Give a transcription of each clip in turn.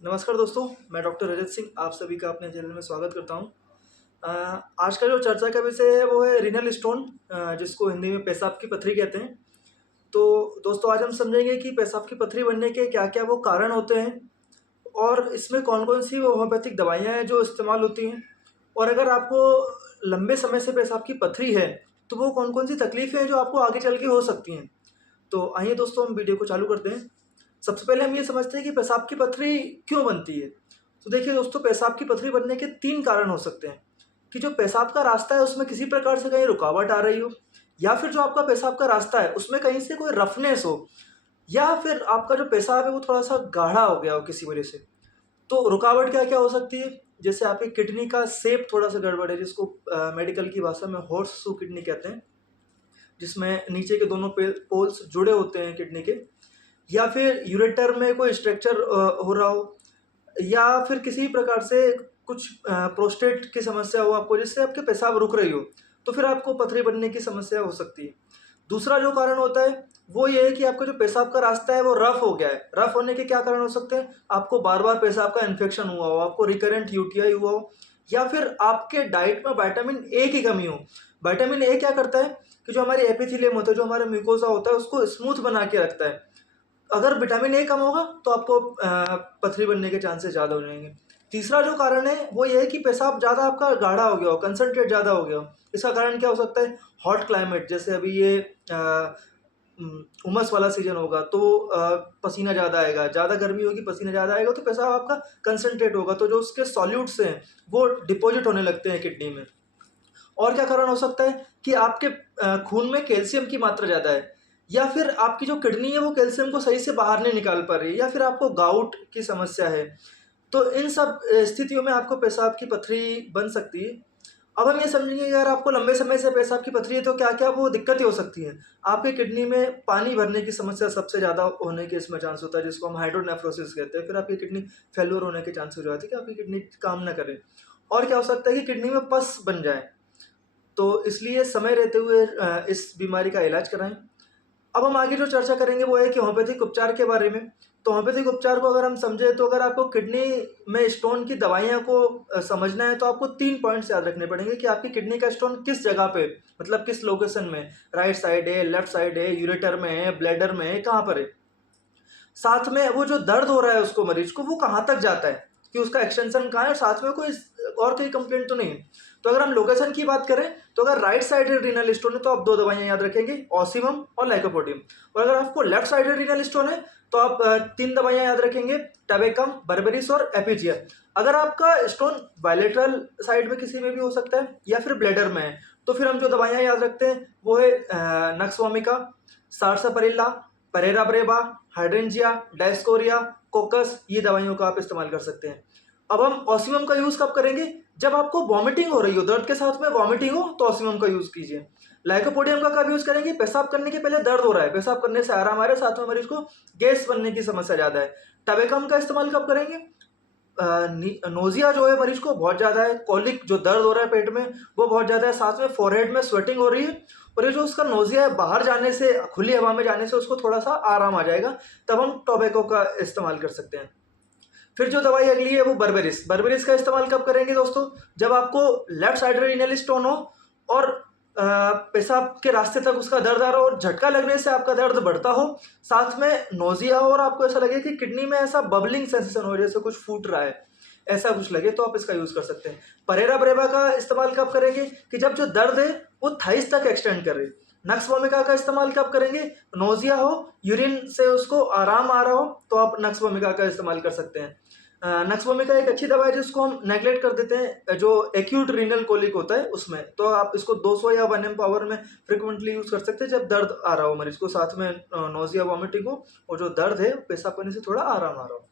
नमस्कार दोस्तों, मैं डॉक्टर रजत सिंह आप सभी का अपने चैनल में स्वागत करता हूं। आज का जो चर्चा का विषय है वो है रीनल स्टोन, जिसको हिंदी में पेशाब की पथरी कहते हैं। तो दोस्तों आज हम समझेंगे कि पेशाब की पथरी बनने के क्या-क्या वो कारण होते हैं और इसमें कौन-कौन सी वो होम्योपैथिक दवाइयाँ हैं जो इस्तेमाल होती हैं। और अगर आपको लंबे समय से पेशाब की पथरी है, तो वो कौन-कौन सी तकलीफ़ें हैं जो आपको आगे चल के हो सकती हैं। तो आइए दोस्तों हम वीडियो को चालू करते हैं। सबसे पहले हम ये समझते हैं कि पेशाब की पथरी क्यों बनती है। तो देखिए दोस्तों, पेशाब की पथरी बनने के 3 कारण हो सकते हैं कि जो पेशाब का रास्ता है उसमें किसी प्रकार से कहीं रुकावट आ रही हो, या फिर जो आपका पेशाब का रास्ता है उसमें कहीं से कोई रफनेस हो, या फिर आपका जो पेशाब है वो थोड़ा-सा गाढ़ा हो गया हो किसी वजह से। तो रुकावट क्या-क्या हो सकती है? जैसे आपकी किडनी का शेप थोड़ा-सा गड़बड़ है, जिसको मेडिकल की भाषा में हॉर्स शू किडनी कहते हैं, जिसमें नीचे के दोनों पोल्स जुड़े होते हैं किडनी के। या फिर यूरेटर में कोई स्ट्रक्चर हो रहा हो, या फिर किसी प्रकार से कुछ प्रोस्टेट की समस्या हो आपको, जिससे आपके पेशाब रुक रही हो, तो फिर आपको पथरी बनने की समस्या हो सकती है। दूसरा जो कारण होता है वो ये है कि आपका जो पेशाब का रास्ता है वो रफ हो गया है। रफ होने के क्या कारण हो सकते हैं? आपको बार बार पेशाब का इन्फेक्शन हुआ हो, आपको रिकरेंट यूटीआई हुआ हो, या फिर आपके डाइट में विटामिन ए की कमी हो। विटामिन ए क्या करता है कि जो हमारी एपिथेलियम होता है, जो हमारा म्यूकोसा होता है, उसको स्मूथ बना के रखता है। अगर विटामिन ए कम होगा तो आपको पथरी बनने के चांसेस ज़्यादा हो जाएंगे। तीसरा जो कारण है वो ये है कि पेशाब ज़्यादा आपका गाढ़ा हो गया हो, कंसंट्रेट ज़्यादा हो गया हो। इसका कारण क्या हो सकता है? हॉट क्लाइमेट, जैसे अभी ये उमस वाला सीजन होगा तो पसीना ज़्यादा आएगा, ज़्यादा गर्मी होगी पसीना ज़्यादा आएगा, तो पेशाब आपका कंसंट्रेट होगा, तो जो उसके सॉल्यूट्स हैं वो डिपॉजिट होने लगते हैं किडनी में। और क्या कारण हो सकता है कि आपके खून में कैल्शियम की मात्रा ज़्यादा है, या फिर आपकी जो किडनी है वो कैल्शियम को सही से बाहर नहीं निकाल पा रही है, या फिर आपको गाउट की समस्या है। तो इन सब स्थितियों में आपको पेशाब की पथरी बन सकती है। अब हम ये समझेंगे कि अगर आपको लंबे समय से पेशाब की पथरी है तो क्या-क्या वो दिक्कतें हो सकती हैं। आपकी किडनी में पानी भरने की समस्या सबसे ज़्यादा होने के इसमें चांस होता है, जिसको हम हाइड्रोनेफ्रोसिस कहते हैं। फिर आपकी किडनी फेल्योर होने के चांस हो जाते हैं कि आपकी किडनी काम ना करे। और क्या हो सकता है कि किडनी में पस बन जाए। तो इसलिए समय रहते हुए इस बीमारी का इलाज कराएँ। अब हम आगे जो चर्चा करेंगे वो है कि होम्योपैथिक उपचार के बारे में। तो होम्योपैथिक उपचार को अगर हम समझें तो अगर आपको किडनी में स्टोन की दवाइयाँ को समझना है तो आपको 3 पॉइंट्स याद रखने पड़ेंगे कि आपकी किडनी का स्टोन किस जगह पे, मतलब किस लोकेशन में, राइट साइड है, लेफ्ट साइड है, यूरेटर में है, ब्लैडर में है, कहाँ पर है। साथ में वो जो दर्द हो रहा है उसको मरीज को, वो कहाँ तक जाता है, कि उसका एक्सटेंशन कहाँ है, और साथ में कोई और कोई कंप्लेंट तो नहीं है। तो अगर हम लोकेशन की बात करें तो अगर राइट साइडेड रीनल स्टोन है तो आप 2 दवाइयाँ याद रखेंगे, ऑसिमम और लाइकोपोडियम। और अगर आपको लेफ्ट साइडेड रीनल स्टोन है तो आप 3 दवाइयाँ याद रखेंगे, टैबेकम, बर्बेरिस और एपीजिया। अगर आपका स्टोन बायलेटरल साइड में किसी में भी हो सकता है या फिर ब्लैडर में है, तो फिर हम जो दवाइयाँ याद रखते हैं वो है nux vomica, sarsaparilla, pareira brava, hydrangea, dioscorea, coccus, ये दवाइयों का आप इस्तेमाल कर सकते हैं। अब हम ऑसिमम का यूज़ कब करेंगे? जब आपको वॉमिटिंग हो रही हो, दर्द के साथ में वॉमिटिंग हो तो ऑसिमम का यूज़ कीजिए। लाइकोपोडियम का कब यूज़ करेंगे? पेशाब करने के पहले दर्द हो रहा है, पेशाब करने से आराम आ रहा है, साथ में मरीज को गैस बनने की समस्या ज़्यादा है। टैबेकम का इस्तेमाल कब करेंगे? नोज़िया जो है मरीज को बहुत ज़्यादा है, कॉलिक जो दर्द हो रहा है पेट में वो बहुत ज़्यादा है, साथ में फोरहेड में स्वेटिंग हो रही है, और ये जो उसका नोज़िया है बाहर जाने से, खुली हवा में जाने से उसको थोड़ा-सा आराम आ जाएगा, तब हम टोबैको का इस्तेमाल कर सकते हैं। फिर जो दवाई अगली है वो बर्बेरिस। बर्बेरिस का इस्तेमाल कब करेंगे दोस्तों? जब आपको लेफ्ट साइड रीनल स्टोन हो और पेशाब के रास्ते तक उसका दर्द आ रहा हो और झटका लगने से आपका दर्द बढ़ता हो, साथ में नोज़िया हो और आपको ऐसा लगे कि किडनी में ऐसा बबलिंग सेंसेशन हो जैसे कुछ फूट रहा है, ऐसा कुछ लगे, तो आप इसका यूज़ कर सकते हैं। परेरा ब्रेवा का इस्तेमाल कब करेंगे? कि जब जो दर्द है वो थाइस तक एक्सटेंड करे। नक्स वोमिका का इस्तेमाल कब करेंगे? नोज़िया हो, यूरिन से उसको आराम आ रहा हो, तो आप नक्स वोमिका का इस्तेमाल कर सकते हैं। नक्स वोमिका एक अच्छी दवा है जिसको हम नेगलेक्ट कर देते हैं, जो एक्यूट रीनल कोलिक होता है उसमें, तो आप इसको 200 या 1 एम पावर में फ्रिक्वेंटली यूज़ कर सकते हैं जब दर्द आ रहा हो मरीज को, साथ में नोज़िया वॉमिटिंग हो और जो दर्द है पेशाब करने से थोड़ा आराम आ रहा हो।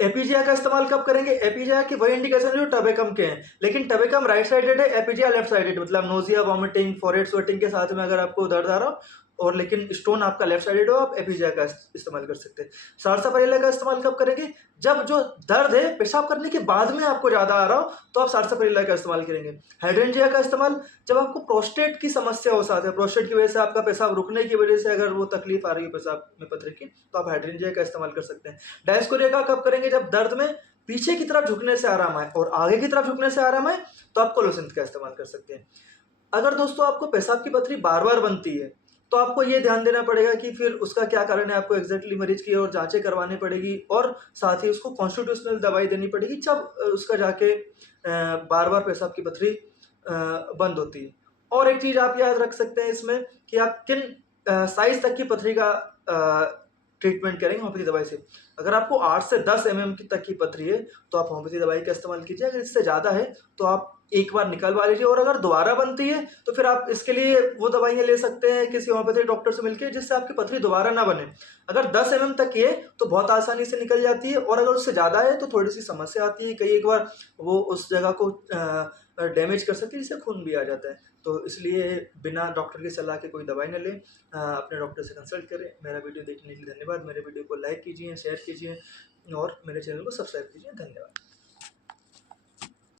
एपीजिया का इस्तेमाल कब करेंगे? एपीजिया की वही इंडिकेशन जो टबेकम के हैं, लेकिन टबेकम राइट साइडेड है, एपीजिया लेफ्ट साइडेड, मतलब नोजिया, वॉमिटिंग, फोरहेड स्वेटिंग के साथ में अगर आपको दर्द आ रहा हो और लेकिन स्टोन आपका लेफ्ट साइडेड हो, आप एपीजिया का इस्तेमाल कर सकते हैं। सारसापाइला का इस्तेमाल कब करेंगे? जब जो दर्द है पेशाब करने के बाद में आपको ज़्यादा आ रहा हो तो आप सारसापाइला का इस्तेमाल करेंगे। हाइड्रेंजिया का इस्तेमाल जब आपको प्रोस्टेट की समस्या हो साथ है, प्रोस्टेट की वजह से आपका पेशाब रुकने की वजह से अगर वो तकलीफ आ रही है पेशाब में पथरी की, तो आप हाइड्रेंजिया का इस्तेमाल कर सकते हैं। डायस्कोरिया का कब करेंगे? जब दर्द में पीछे की तरफ झुकने से आराम आए और आगे की तरफ झुकने से आराम आए, तो आप कोलोसिंथ का इस्तेमाल कर सकते हैं। अगर दोस्तों आपको पेशाब की पथरी बार बार बनती है तो आपको ये ध्यान देना पड़ेगा कि फिर उसका क्या कारण है, आपको एग्जैक्टली मरीज की और जांचें करवानी पड़ेगी और साथ ही उसको कॉन्स्टिट्यूशनल दवाई देनी पड़ेगी जब उसका जाके बार बार पेशाब की पथरी बंद होती है। और एक चीज़ आप याद रख सकते हैं इसमें कि आप किन साइज तक की पथरी का ट्रीटमेंट करेंगे होम्योपैथी दवाई से। अगर आपको 8 से 10 mm की तक की पथरी है तो आप होम्योपैथी दवाई का इस्तेमाल कीजिए। अगर इससे ज़्यादा है तो आप एक बार निकलवा लीजिए, और अगर दोबारा बनती है तो फिर आप इसके लिए वो दवाइयाँ ले सकते हैं किसी होम्योपैथी डॉक्टर से मिलकर, जिससे आपकी पथरी दोबारा ना बने। अगर 10 mm तक की है तो बहुत आसानी से निकल जाती है, और अगर उससे ज़्यादा है तो थोड़ी सी समस्या आती है, कई एक बार वो उस जगह को डैमेज कर सकती है, जिससे खून भी आ जाता है। तो इसलिए बिना डॉक्टर की सलाह के कोई दवाई न लें, अपने डॉक्टर से कंसल्ट करें। मेरा वीडियो देखने के लिए धन्यवाद। मेरे वीडियो को लाइक कीजिए, शेयर कीजिए और मेरे चैनल को सब्सक्राइब कीजिए। धन्यवाद।